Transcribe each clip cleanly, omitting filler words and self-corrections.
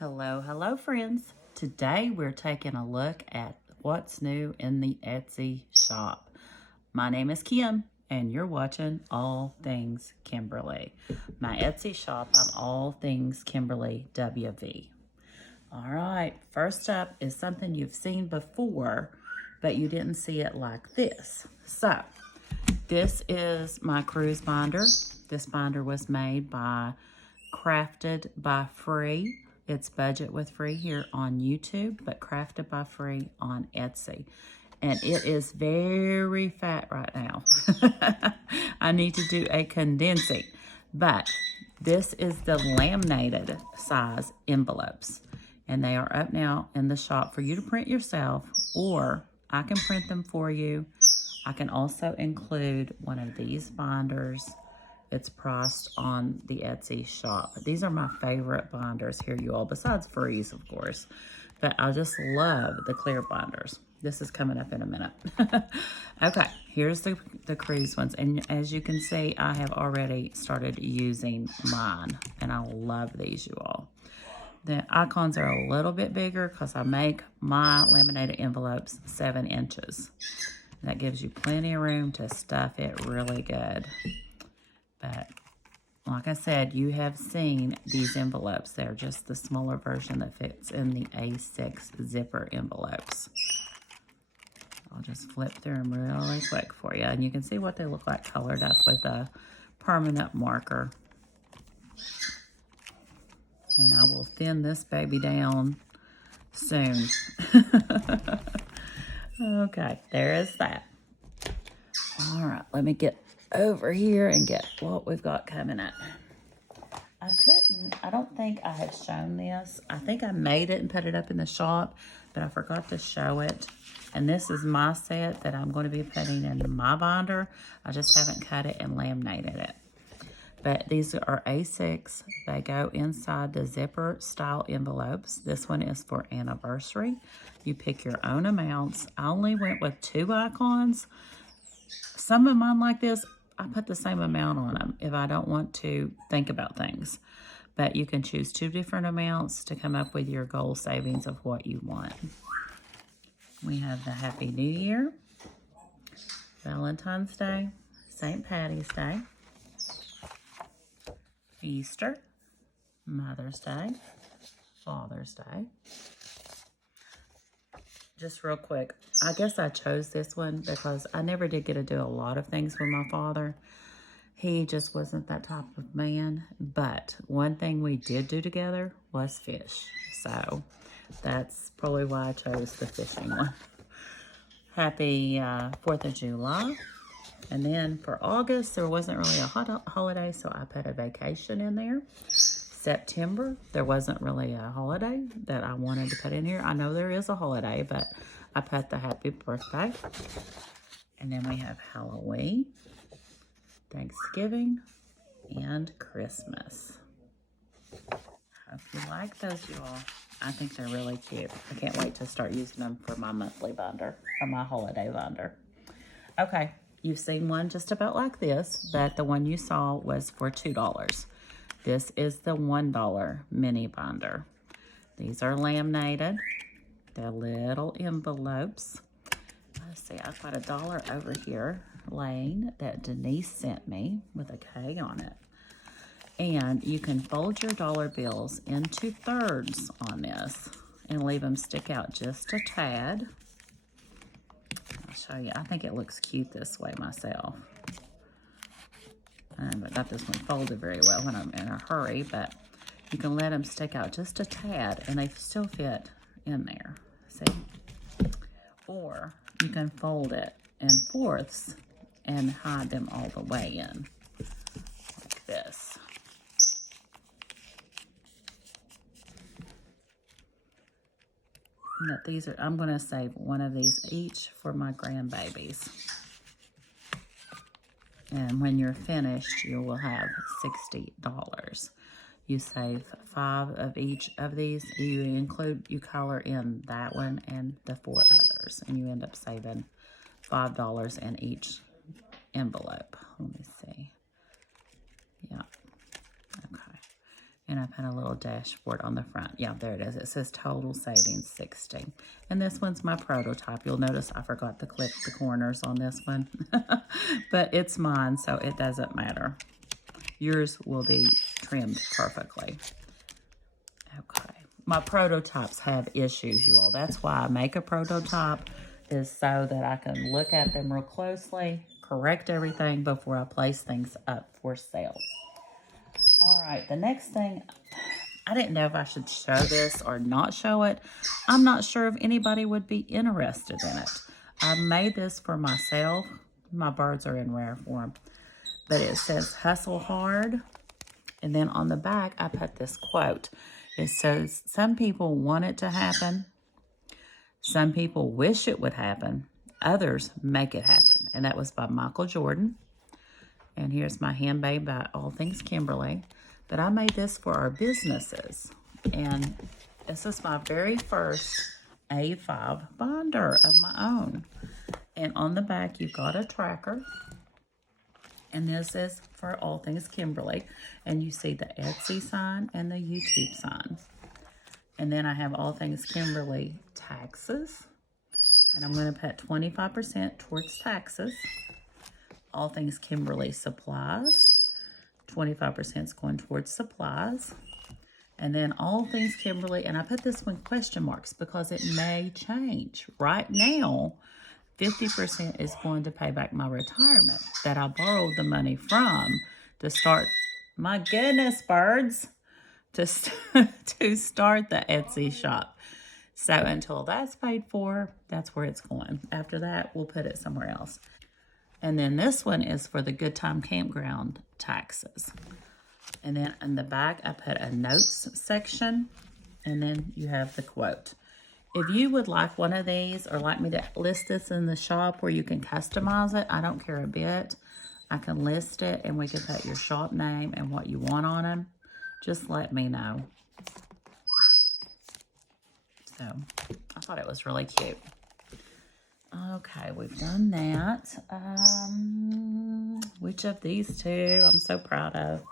Hello friends. Today we're taking a look at what's new in the Etsy shop. My name is Kim and you're watching All Things Kimberly. My Etsy shop, I'm All Things Kimberly WV. All right, first up is something you've seen before, but you didn't see it like this. So, this is my cruise binder. This binder was made by Crafted by Free. It's Budget with Free here on YouTube, but Crafted by Free on Etsy. And it is very fat right now. I need to do a condensing. But this is the laminated size envelopes. And they are up now in the shop for you to print yourself, or I can print them for you. I can also include one of these binders. It's priced on the Etsy shop. These are my favorite binders here, you all, besides Freeze, of course. But I just love the clear binders. This is coming up in a minute. Okay, here's the cruise ones. And as you can see, I have already started using mine. And I love these, you all. The icons are a little bit bigger because I make my laminated envelopes 7 inches. That gives you plenty of room to stuff it really good. But like I said, you have seen these envelopes. They're just the smaller version that fits in the A6 zipper envelopes. I'll just flip through them really quick for you. And you can see what they look like colored up with a permanent marker. And I will thin this baby down soon. Okay, there is that. All right, let me get over here and get what we've got coming up. I don't think I have shown this. I think I made it and put it up in the shop, but I forgot to show it. And this is my set that I'm going to be putting in my binder. I just haven't cut it and laminated it. But these are A6. They go inside the zipper style envelopes. This one is for anniversary. You pick your own amounts. I only went with 2 icons. Some of mine like this, I put the same amount on them if I don't want to think about things. But you can choose 2 different amounts to come up with your goal savings of what you want. We have the Happy New Year, Valentine's Day, St. Patty's Day, Easter, Mother's Day, Father's Day. Just real quick, I guess I chose this one because I never did get to do a lot of things with my father. He just wasn't that type of man. But one thing we did do together was fish. So that's probably why I chose the fishing one. Happy 4th of July. And then for August, there wasn't really a holiday, so I put a vacation in there. September, there wasn't really a holiday that I wanted to put in here. I know there is a holiday, but I put the happy birthday. And then we have Halloween, Thanksgiving, and Christmas. Hope you like those, you all. I think they're really cute. I can't wait to start using them for my monthly binder, or my holiday binder. Okay, you've seen one just about like this, but the one you saw was for $2. This is the $1 mini binder. These are laminated. They're little envelopes. Let's see, I've got $1 over here laying that Denise sent me with a K on it. And you can fold your dollar bills into thirds on this and leave them stick out just a tad. I'll show you. I think it looks cute this way myself. I got this one folded very well when I'm in a hurry, but you can let them stick out just a tad and they still fit in there. See? Or you can fold it in fourths and hide them all the way in like this. But these are, I'm going to save one of these each for my grandbabies. And when you're finished, you will have $60. You save 5 of each of these. You color in that one and the 4 others. And you end up saving $5 in each envelope. Let me see. Yeah. Okay. And I put a little dashboard on the front. Yeah, there it is. It says total savings 60. And this one's my prototype. You'll notice I forgot to clip the corners on this one. But it's mine, so it doesn't matter. Yours will be trimmed perfectly. Okay. My prototypes have issues, you all. That's why I make a prototype, is so that I can look at them real closely, correct everything before I place things up for sale. All right, the next thing, I didn't know if I should show this or not show it. I'm not sure if anybody would be interested in it. I made this for myself. My birds are in rare form. But it says, hustle hard. And then on the back, I put this quote. It says, some people want it to happen. Some people wish it would happen. Others make it happen. And that was by Michael Jordan. And here's my handbag by All Things Kimberly. But I made this for our businesses. And this is my very first A5 binder of my own. And on the back, you've got a tracker. And this is for All Things Kimberly. And you see the Etsy sign and the YouTube sign. And then I have All Things Kimberly taxes. And I'm going to put 25% towards taxes. All Things Kimberly supplies. 25% is going towards supplies. And then All Things Kimberly, and I put this one question marks because it may change. Right now, 50% is going to pay back my retirement that I borrowed the money from to start, my goodness, birds, to start the Etsy shop. So until that's paid for, that's where it's going. After that, we'll put it somewhere else. And then this one is for the Good Time Campground taxes. And then in the back, I put a notes section. And then you have the quote. If you would like one of these or like me to list this in the shop where you can customize it, I don't care a bit. I can list it and we can put your shop name and what you want on them. Just let me know. So I thought it was really cute. Okay, we've done that. Which of these two I'm so proud of?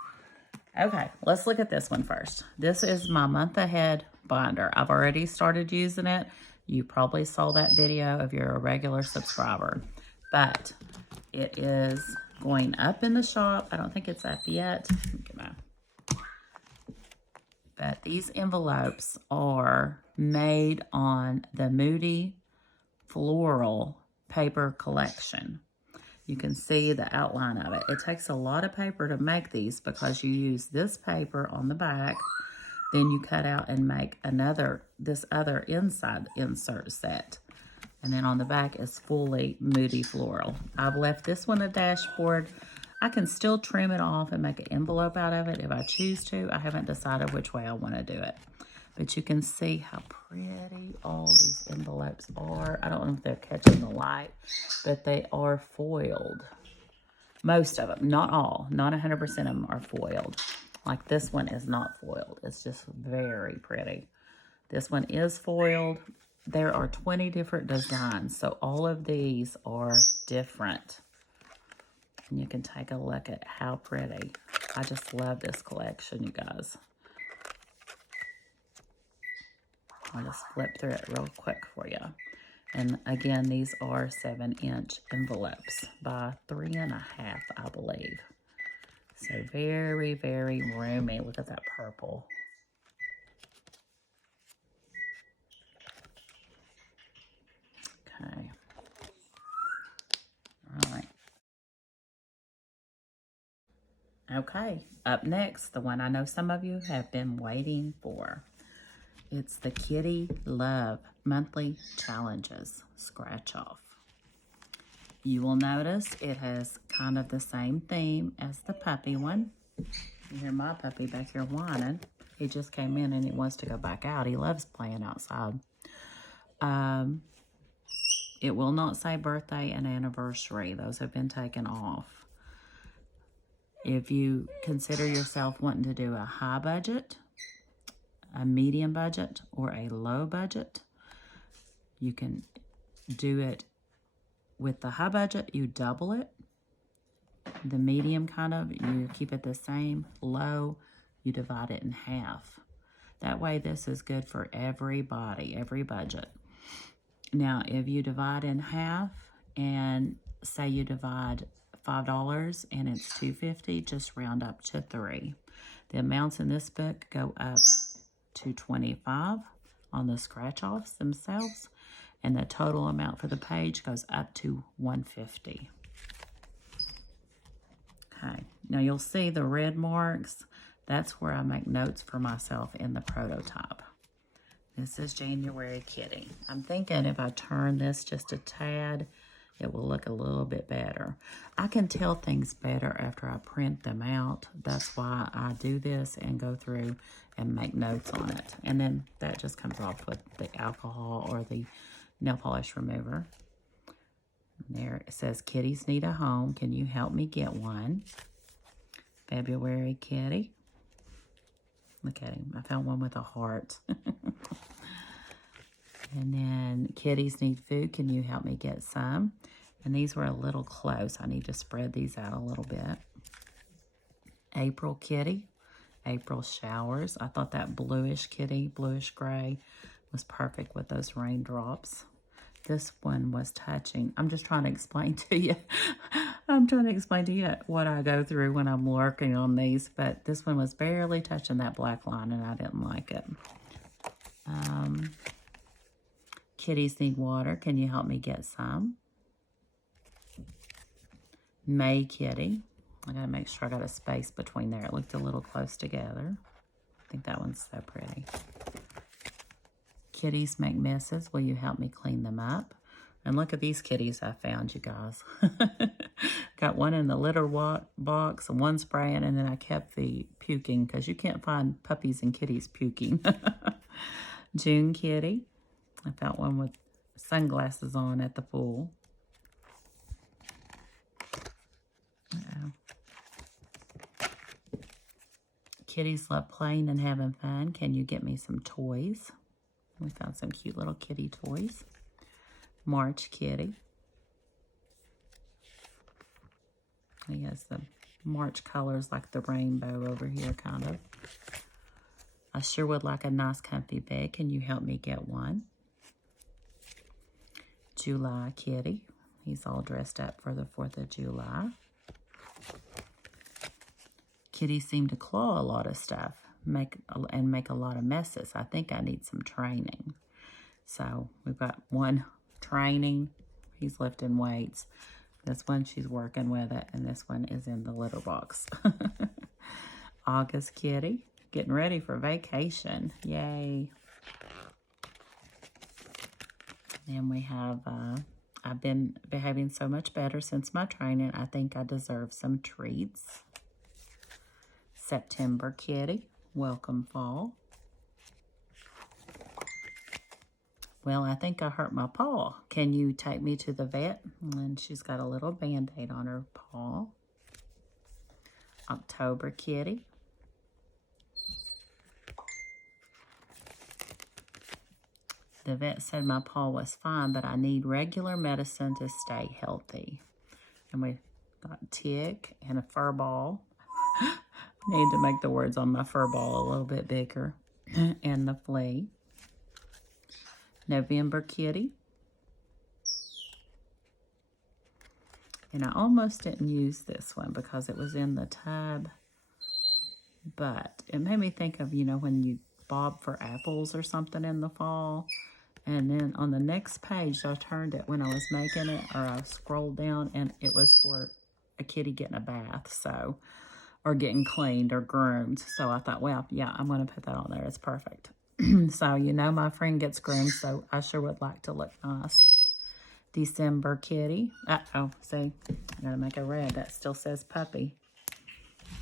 Okay, let's look at this one first. This is my month ahead binder. I've already started using it. You probably saw that video if you're a regular subscriber. But it is going up in the shop. I don't think it's up yet. But these envelopes are made on the Moody Floral paper collection. You can see the outline of it. It takes a lot of paper to make these because you use this paper on the back, then you cut out and make this other inside insert set. And then on the back is fully Moody Floral. I've left this one a dashboard. I can still trim it off and make an envelope out of it if I choose to. I haven't decided which way I want to do it. But you can see how pretty all these envelopes are. I don't know if they're catching the light, but they are foiled. Most of them, not all, not 100% of them are foiled. Like this one is not foiled. It's just very pretty. This one is foiled. There are 20 different designs, so all of these are different. And you can take a look at how pretty. I just love this collection, you guys. I'll just flip through it real quick for you. And again, these are 7-inch envelopes by 3.5, I believe. So very, very roomy. Look at that purple. Okay. All right. Okay, up next, the one I know some of you have been waiting for. It's the Kitty Love Monthly Challenges Scratch Off. You will notice it has kind of the same theme as the puppy one. You hear my puppy back here whining. He just came in and he wants to go back out. He loves playing outside. It will not say birthday and anniversary. Those have been taken off. If you consider yourself wanting to do a high budget, a medium budget, or a low budget, you can do it with the high budget. You double it. The medium kind of, you keep it the same. Low, you divide it in half. That way this is good for everybody, every budget. Now, if you divide in half and say you divide $5 and it's $2.50, just round up to 3. The amounts in this book go up to $25 on the scratch-offs themselves, and the total amount for the page goes up to $150. Okay, now you'll see the red marks. That's where I make notes for myself in the prototype. This is January Kitty. I'm thinking if I turn this just a tad, it will look a little bit better. I can tell things better after I print them out. That's why I do this and go through and make notes on it. And then that just comes off with the alcohol or the nail polish remover. There it says, kitties need a home. Can you help me get one? February Kitty. Look at him. I found one with a heart. And then kitties need food. Can you help me get some? And these were a little close. I need to spread these out a little bit. April Kitty. April showers. I thought that bluish kitty, bluish gray, was perfect with those raindrops. This one was touching. I'm just trying to explain to you. I'm trying to explain to you what I go through when I'm working on these. But this one was barely touching that black line, and I didn't like it. Kitties need water. Can you help me get some? May Kitty. I gotta make sure I got a space between there. It looked a little close together. I think that one's so pretty. Kitties make messes. Will you help me clean them up? And look at these kitties I found, you guys. Got one in the litter box and one spraying, and then I kept the puking because you can't find puppies and kitties puking. June Kitty. I found one with sunglasses on at the pool. Kitties love playing and having fun. Can you get me some toys? We found some cute little kitty toys. March Kitty. He has the March colors like the rainbow over here, kind of. I sure would like a nice comfy bed. Can you help me get one? July Kitty. He's all dressed up for the 4th of July. Kitties seem to claw a lot of stuff make a lot of messes. I think I need some training. So we've got one training. He's lifting weights. This one, she's working with it. And this one is in the litter box. August Kitty. Getting ready for vacation. Yay. And we have, I've been behaving so much better since my training. I think I deserve some treats. September Kitty. Welcome fall. Well, I think I hurt my paw. Can you take me to the vet? And she's got a little Band-Aid on her paw. October Kitty. The vet said my paw was fine, but I need regular medicine to stay healthy. And we've got tick and a fur ball. Need to make the words on my fur ball a little bit bigger. And the flea. November Kitty. And I almost didn't use this one because it was in the tub. But it made me think of, you know, when you bob for apples or something in the fall. And then on the next page, I turned it when I was making it, or I scrolled down, and it was for a kitty getting a bath, so, or getting cleaned or groomed. So I thought, well, yeah, I'm going to put that on there. It's perfect. So, you know, my friend gets groomed, so I sure would like to look nice. December Kitty. Uh-oh, see, I got to make a red. That still says puppy.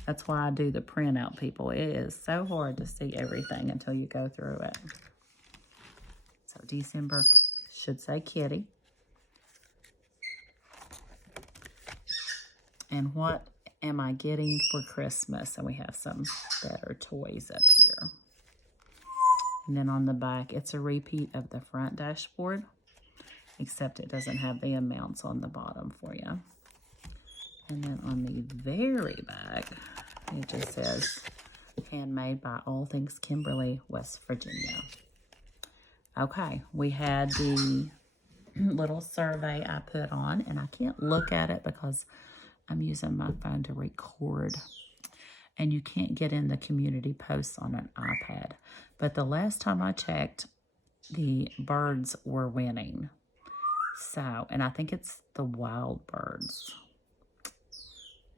That's why I do the printout, people. It is so hard to see everything until you go through it. So December should say kitty. And what am I getting for Christmas? And we have some better toys up here. And then on the back, it's a repeat of the front dashboard, except it doesn't have the amounts on the bottom for you. And then on the very back, it just says handmade by All Things Kimberly, West Virginia. Okay, we had the little survey I put on, and I can't look at it because I'm using my phone to record. And you can't get in the community posts on an iPad. But the last time I checked, the birds were winning. So, and I think it's the wild birds.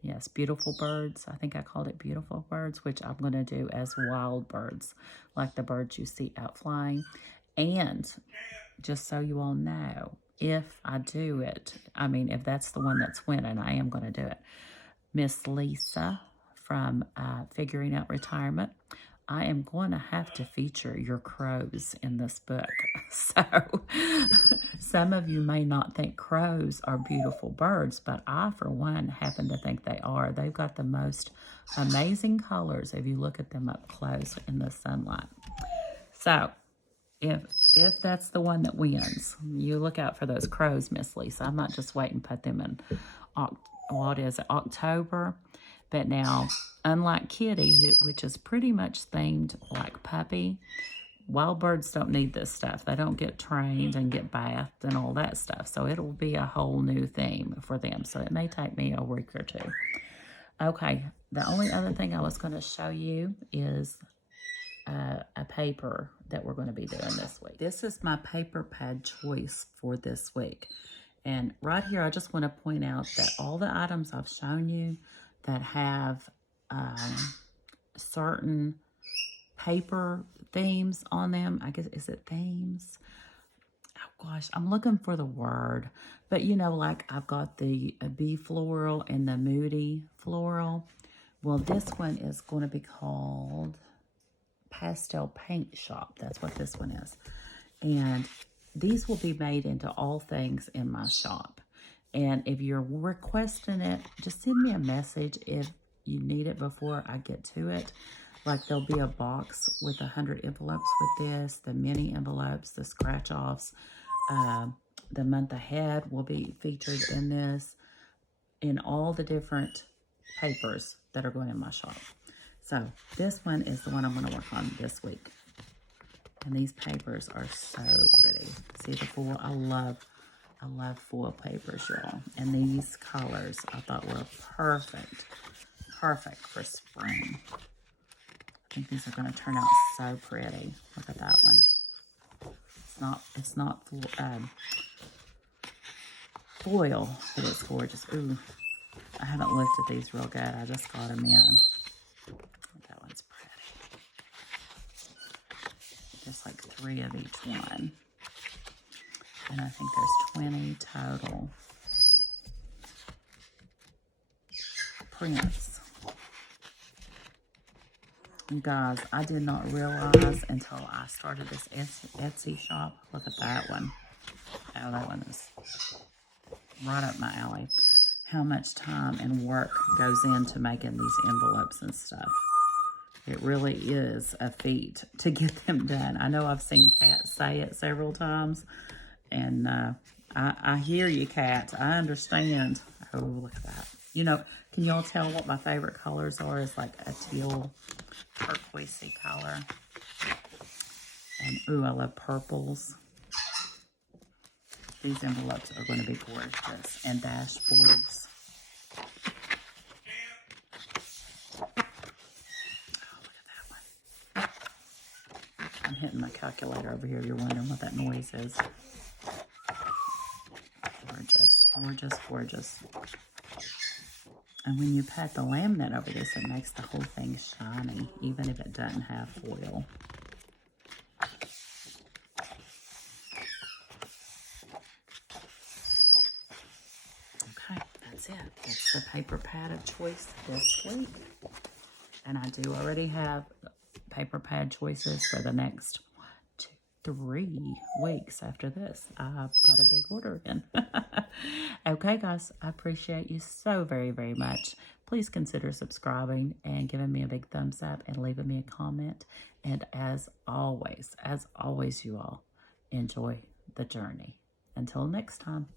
Yes, beautiful birds. I think I called it beautiful birds, which I'm going to do as wild birds, like the birds you see out flying. And just so you all know, if I do it, I mean, if that's the one that's winning, I am going to do it. Miss Lisa from Figuring Out Retirement, I am going to have to feature your crows in this book. So some of you may not think crows are beautiful birds, but I, for one, happen to think they are. They've got the most amazing colors if you look at them up close in the sunlight. So if that's the one that wins, you look out for those crows, Miss Lisa. I might just wait and put them in, October. But now, unlike Kitty, which is pretty much themed like Puppy, wild birds don't need this stuff. They don't get trained and get bathed and all that stuff. So it'll be a whole new theme for them. So it may take me a week or two. Okay, the only other thing I was going to show you is a paper that we're going to be doing this week. This is my paper pad choice for this week. And right here, I just want to point out that all the items I've shown you that have certain paper themes on them. I guess, is it themes? Oh gosh, I'm looking for the word. But you know, like I've got the bee floral and the moody floral. Well, this one is going to be called Pastel Paint Shop. That's what this one is. And these will be made into all things in my shop. And if you're requesting it, just send me a message if you need it before I get to it. Like there'll be a box with 100 envelopes with this, the mini envelopes, the scratch-offs. The month ahead will be featured in this, in all the different papers that are going in my shop. So this one is the one I'm going to work on this week. And these papers are so pretty. See the foil? I love foil papers, y'all. And these colors I thought were perfect for spring. I think these are going to turn out so pretty. Look at that one. It's not foil, but it's gorgeous. Ooh, I haven't looked at these real good. I just got them in. That one's pretty. Just like 3 of each one. And I think there's 20 total prints. And guys, I did not realize until I started this Etsy shop. Look at that one. Oh, that one is right up my alley. How much time and work goes into making these envelopes and stuff. It really is a feat to get them done. I know I've seen Kat say it several times. And I hear you, Kat. I understand. Oh, look at that. You know, can y'all tell what my favorite colors are? It's like a teal turquoisey color. And, ooh, I love purples. These envelopes are going to be gorgeous. And dashboards. Oh, look at that one. I'm hitting my calculator over here. You're wondering what that noise is. Gorgeous, gorgeous, gorgeous. And when you pat the laminate over this, it makes the whole thing shiny, even if it doesn't have foil. Okay, that's it. That's the paper pad of choice this week. And I do already have paper pad choices for the next 3 weeks after this. I've got a big order in. Okay, guys, I appreciate you so very, very much. Please consider subscribing and giving me a big thumbs up and leaving me a comment. And as always, you all, enjoy the journey. Until next time.